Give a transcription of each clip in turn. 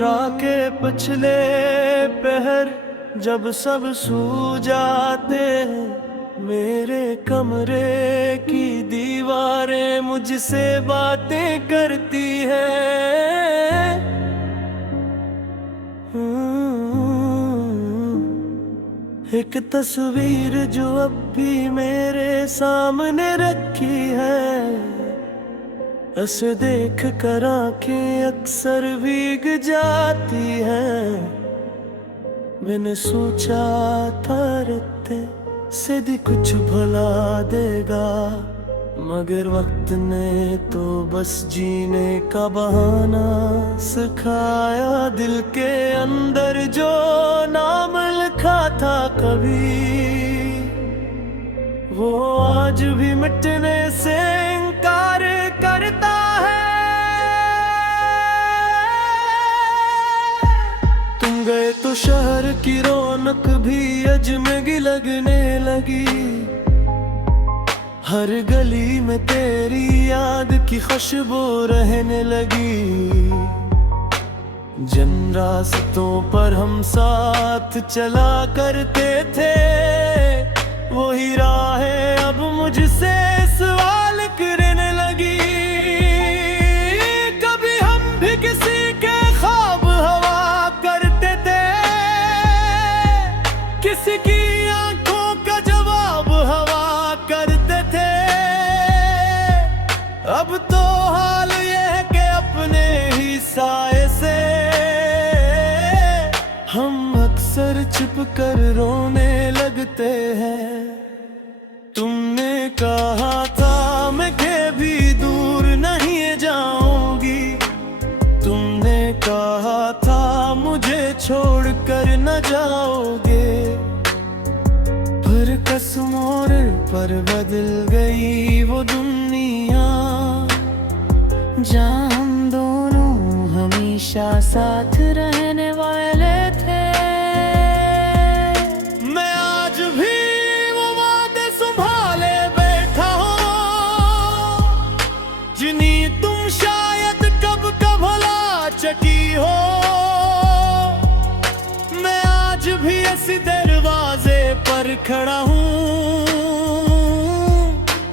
रात के पिछले पहर जब सब सो जाते हैं, मेरे कमरे की दीवारें मुझसे बातें करती हैं। एक तस्वीर जो अब भी मेरे सामने रखी है, उसे देख कर आंखें अक्सर भीग जाती हैं। मैंने सोचा था रत्ते से भी कुछ भुला देगा, मगर वक्त ने तो बस जीने का बहाना सिखाया। दिल के अंदर जो नाम लिखा था कभी, वो आज भी मिटने से इनकार करता है। तुम गए तो शहर की रौनक भी अजनबी लगने लगी। हर गली में तेरी याद की खुशबू रहने लगी। जिन रास्तों पर हम साथ चला करते थे, वही राहें अब मुझसे सवाल करने लगी। कभी हम भी किसी के ख्वाब हवा करते थे, किसी की आंखों का जवाब हवा करते थे। अब तो हाल ये है कि अपने ही साए से हम अक्सर छिप कर रोने लगते हैं। तुमने कहा था मैं कभी दूर नहीं जाऊंगी, तुमने कहा था मुझे छोड़कर न जाओगे। पर कसमों पर बदल गई वो दुनिया, जहाँ हम दोनों हमेशा साथ रहने वाले थे। मैं आज भी वो वादे संभाले बैठा हूँ, जिन्हीं तुम शायद कब कब भुला चुकी हो। मैं आज भी ऐसी दरवाजे पर खड़ा हूँ,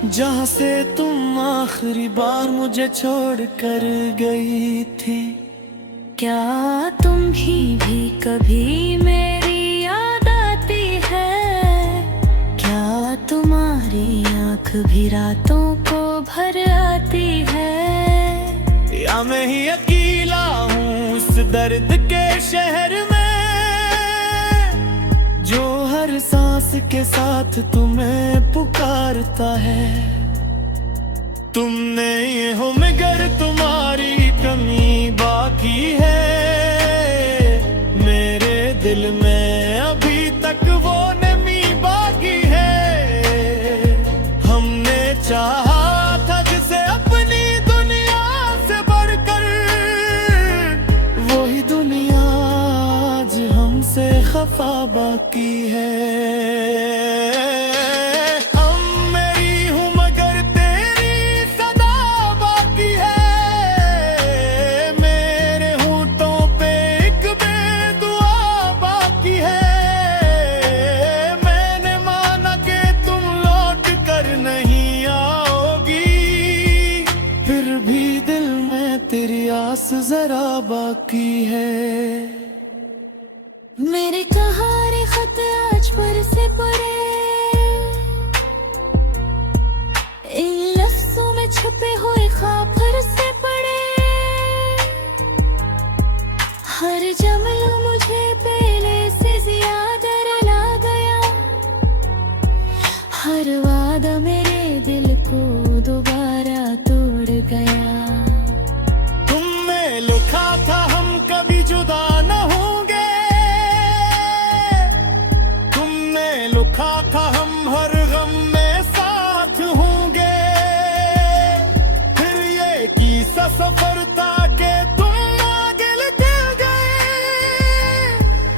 जहाँ से तुम आखिरी बार मुझे छोड़ कर गई थी। क्या तुम भी कभी मेरी याद आती है? क्या तुम्हारी आँख भी रातों को भर आती है? या मैं ही अकेला हूँ उस दर्द के शहर में, जो हर सांस के साथ तुम्हें पुकारता है। तुमने ये हो मगर तुम्हारी कमी बाकी है। मेरे दिल में अभी तक वो नमी बाकी है। हमने चाहा था जिसे अपनी दुनिया से बढ़कर, वही दुनिया आज हमसे खफा बाकी है। तेरी आस जरा बाकी है। मेरे कहानी खत आज पर से पड़े, इन लफ्जों में छुपे हुए ख्वाब फिर से पड़े। हर जमला मुझे पहले से ज्यादा रुला गया, हर वादा मेरे दिल को दोबारा तोड़ गया। लिखा था हम कभी जुदा न होंगे, तुमने लिखा था हम हर गम में साथ होंगे। फिर ये किस्सा सफर था कि तुम आगे निकल गए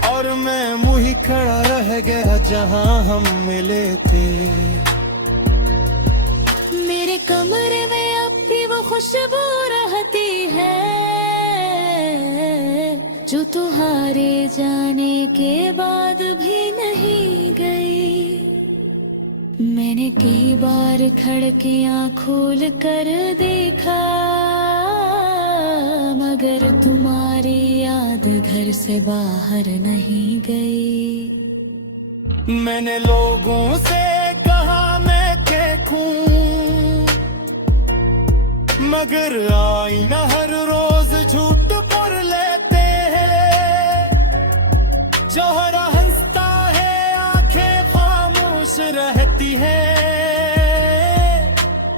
और मैं मुँह खड़ा रह गया जहाँ हम मिले थे। कमरे में अब भी वो खुशबू रहती है जो तुम्हारे जाने के बाद भी नहीं गई। मैंने कई बार खड़के आँख खोल कर देखा, मगर तुम्हारी याद घर से बाहर नहीं गई। मैंने लोगों से कहा मैं देखूं, मगर आईना हर रोज झूठ पुर लेते हैं। जौहरा हंसता है, आंखें खामोश रहती है,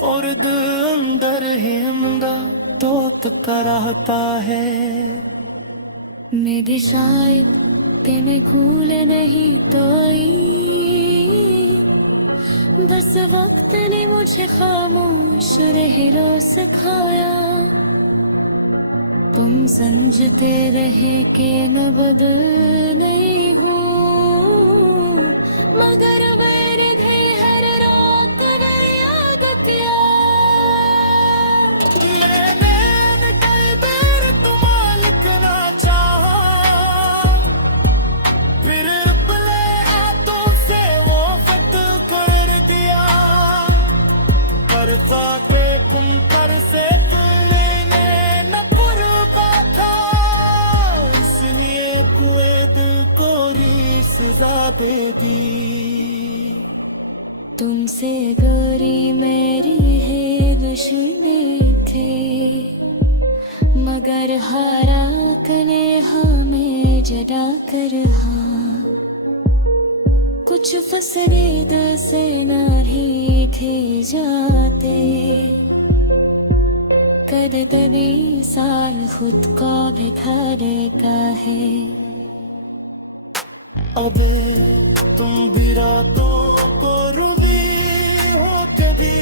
और दिल अंदर ही हमदा तोतता रहता है। मेरी शायद ते मैं भूल नहीं तोई, बस वक्त ने मुझे खामोश रहना सिखाया। तुम समझते रहे कि न बदल नहीं हूँ, मगर मेरे गई हर रात गई आदतियाँ। मैंने कई बार तुम्हां लिखना चाहा, फिर अपने हाथों से वो खत कर दिया। पर साथे तुम पर से लेने न पुर पाता, इसलिए पूरे दिल को री सजा दे दी। तुमसे गोरी मेरी है दुश्मनी थे, मगर हारा कने हमें जड़ा कर। हाँ, कुछ फसले दिल से नहीं थे जाते, कद कभी साल खुद को बिखारे का है। अबे तुम भी रातों को रुबी हो कभी,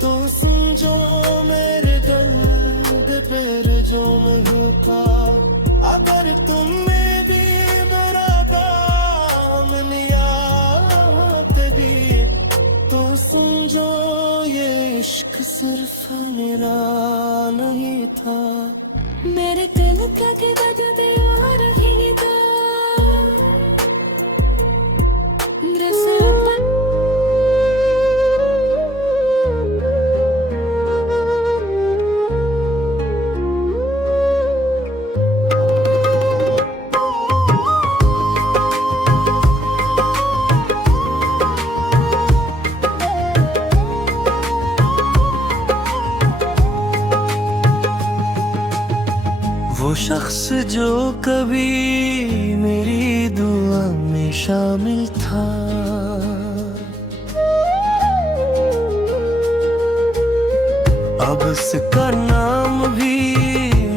तो समझो मेरे दर्द पर जो मैं था। अगर तुमने भी मेरा दाम लिया कभी, तो समझो ये इश्क सिर्फ मेरा नहीं था। मेरे दिल का के बदले और ही था वो शख्स जो कभी मेरी दुआ में शामिल था, अब उसका नाम भी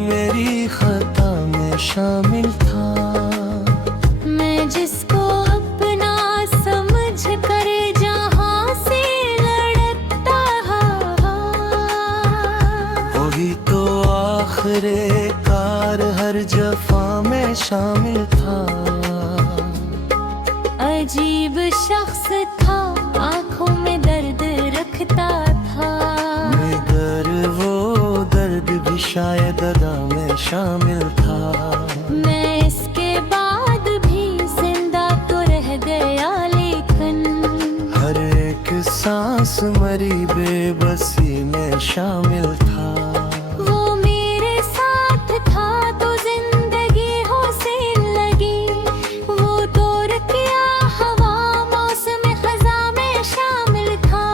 मेरी खता में शामिल था। मैं जिसको अपना समझ कर जहाँ से लड़ता, वही तो आखिरे कार हर जफा में शामिल था। अजीब शख्स था, आंखों में दर्द रखता था, मगर वो दर्द भी शायद अदा में शामिल था। मैं इसके बाद भी जिंदा तो रह गया, लेकिन हर एक सांस मरी बेबसी में शामिल था। वो मेरे साथ था तो जिंदगी हुसैन लगी, वो दौर किया हवा मौसम खजा में शामिल था।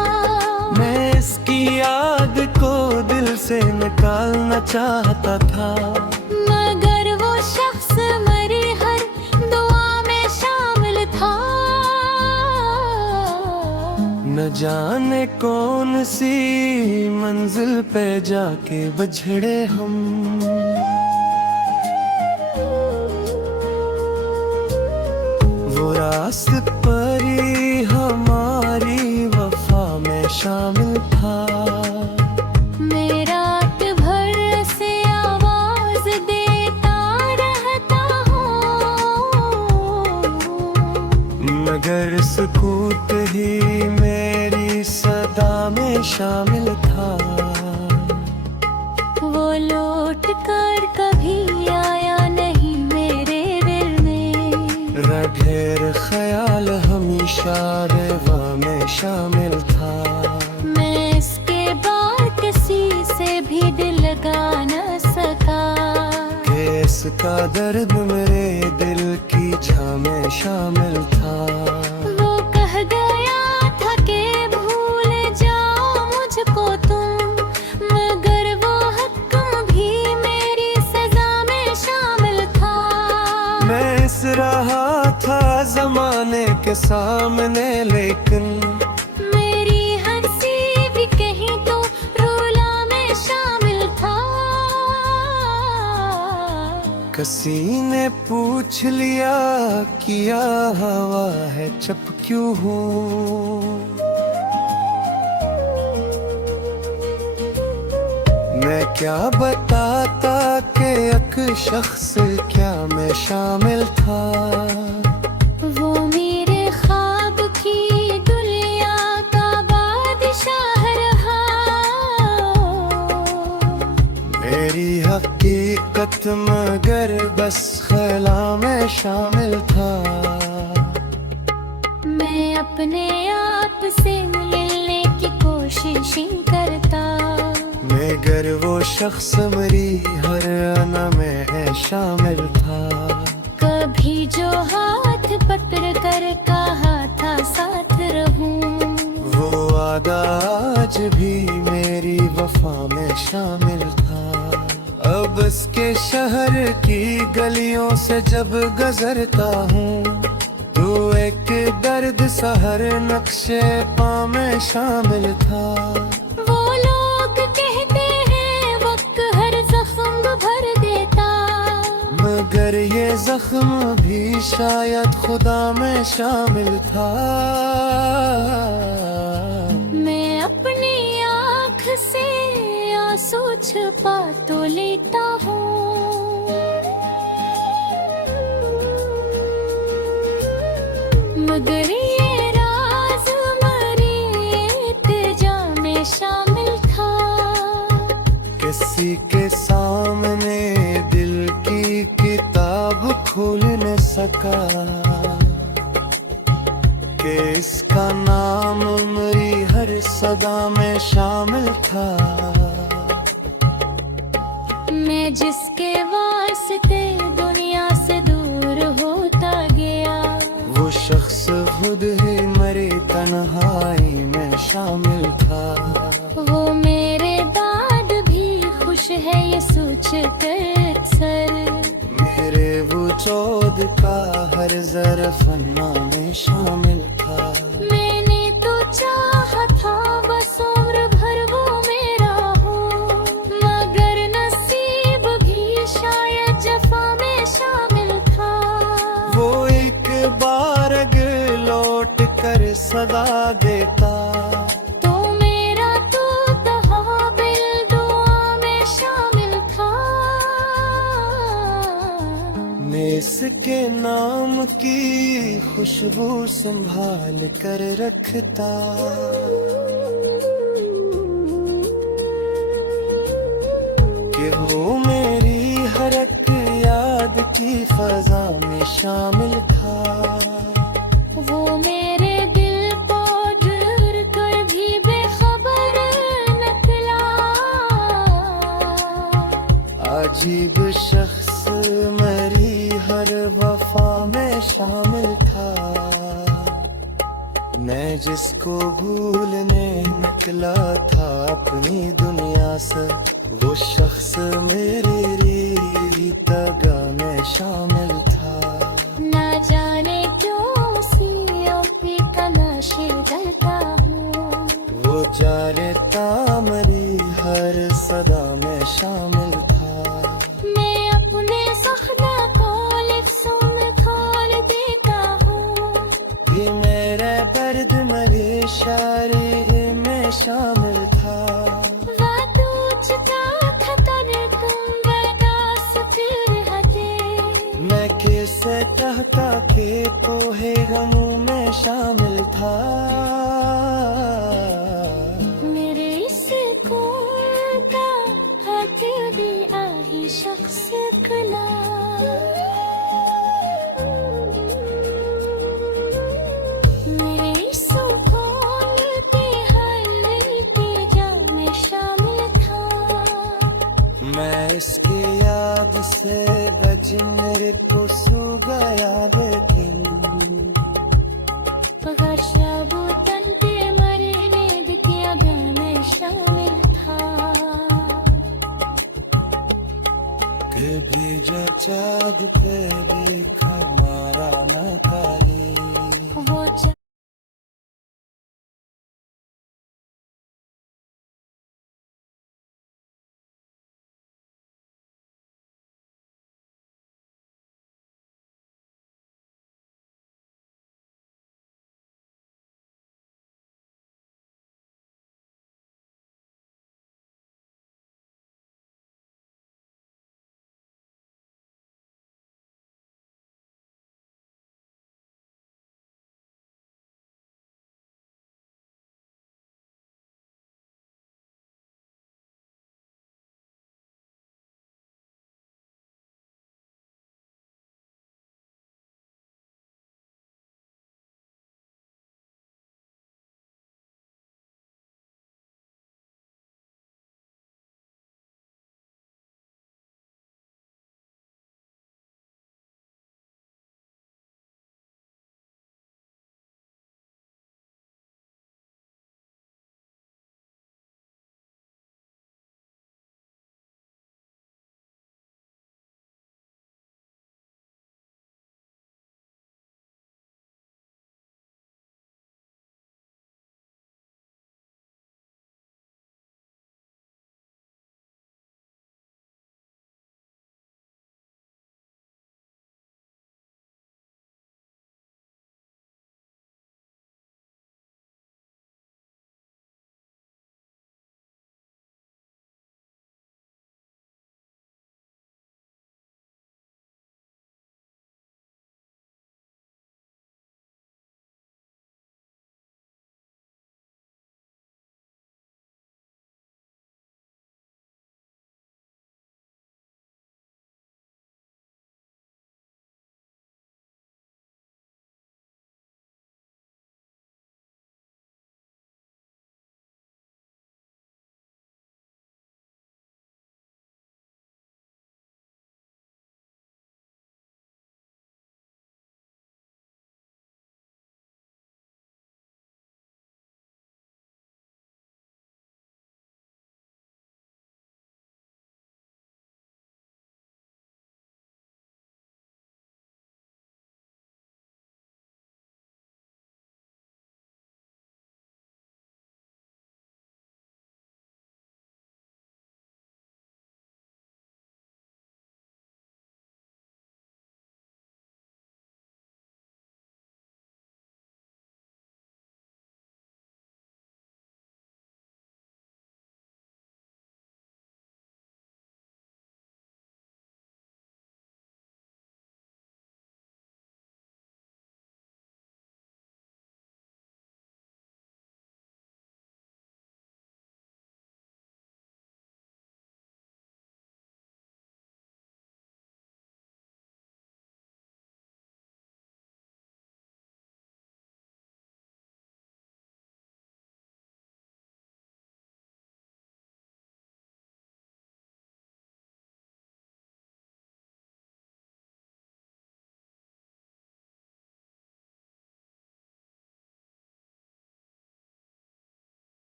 मैं इसकी याद को दिल से निकालना चाहता था, मगर वो शख्स मरी हर दुआ में शामिल था। न जाने कौन सी मंजिल पे जाके बछड़े हम, वो रास्त पर ही हमारी वफा में शामिल था। मैं रात भर से आवाज देता रहता हूँ, मगर सुकूत ही मेरी सदा में शामिल था। वो लौट कर कभी आया नहीं मेरे दिल में, ढेर ख्याल हमेशा रेवा में शामिल था। मैं इसके बाद किसी से भी दिल लगा न सका, कि इसका दर्द मेरे दिल की छां में शामिल था। वो कह गया था कि भूल जाओ मुझको तुम, मगर वो हक्म भी मेरी सजा में शामिल था। मैं इस रहा था जमाने के सामने, लेकिन मेरी हंसी भी कहीं तो रोला में शामिल था। किसी ने पूछ लिया किया हवा है चुप क्यों हूँ। मैं क्या बताता कि एक शख्स क्या मैं शामिल था। वो मेरे ख्वाब की दुनिया का बादशाह रहा, मेरी हकीकत मगर बस ख्याला में शामिल था। मैं अपने आप से मिलने की कोशिश करता, मगर वो शख्स मेरी हर आना में शामिल था। कभी जो हाथ पकड़ कर कहा था साथ रहूं, वो वादा आज भी मेरी वफा में शामिल था। अब इसके शहर की गलियों से जब गुजरता हूँ, तो एक दर्द सहर नक्शे पाँव में शामिल था। वो लोग कहते हैं वक्त हर जख्म भर देता, मगर ये जख्म भी शायद खुदा में शामिल था। मैं अपनी आँख से आंसू छुपा तो लेता हूँ, मगर ये राज हमारी इल्तिजा में शामिल था। किसी के सामने दिल की किताब खोल न सका, कि इसका नाम मेरी हर सदा में शामिल था। मैं जिसके वास्ते दुनिया से दूर होता गया, वो शख्स खुद ही मेरी तन्हाई में शामिल था। वो मेरे बाद भी खुश है ये सोच कर अक्सर, मेरे वजूद का हर ज़र्फ़ फन्ना में शामिल था। मैंने तो चाहा था बस उम्र भर वो मेरा हो, मगर नसीब भी शायद जफा में शामिल था। वो एक बार अगर लौट कर सदा देता, तो मेरा तो तहबिल दुआ में शामिल था। मैं इसके नाम की खुशबू संभाल कर रखता। कि वो मेरी हर एक याद की फजा में शामिल था। वो मेरे दिल को डर कर भी बेखबर निकला, अजीब शख्स मेरी हर वफा में शामिल था। मैं जिसको भूलने निकला था अपनी दुनिया से, वो शख्स मेरी तगा में शामिल था। न जाने क्यों उसी अपनी तलाशी करता हूँ, वो जारता मेरी हर सदा में शामिल था। मैं अपने सखना को लिफ्सों में खोल देता हूँ, ये मेरे दर्द मेरे शायरी में शामिल था। मैं कैसे कहता कि तो है गमों में शामिल था। मेरे मेरे को सो गया लेकिन शब तन पे मरने किया में शामिल था कभी जचाद पे भी खमारा न था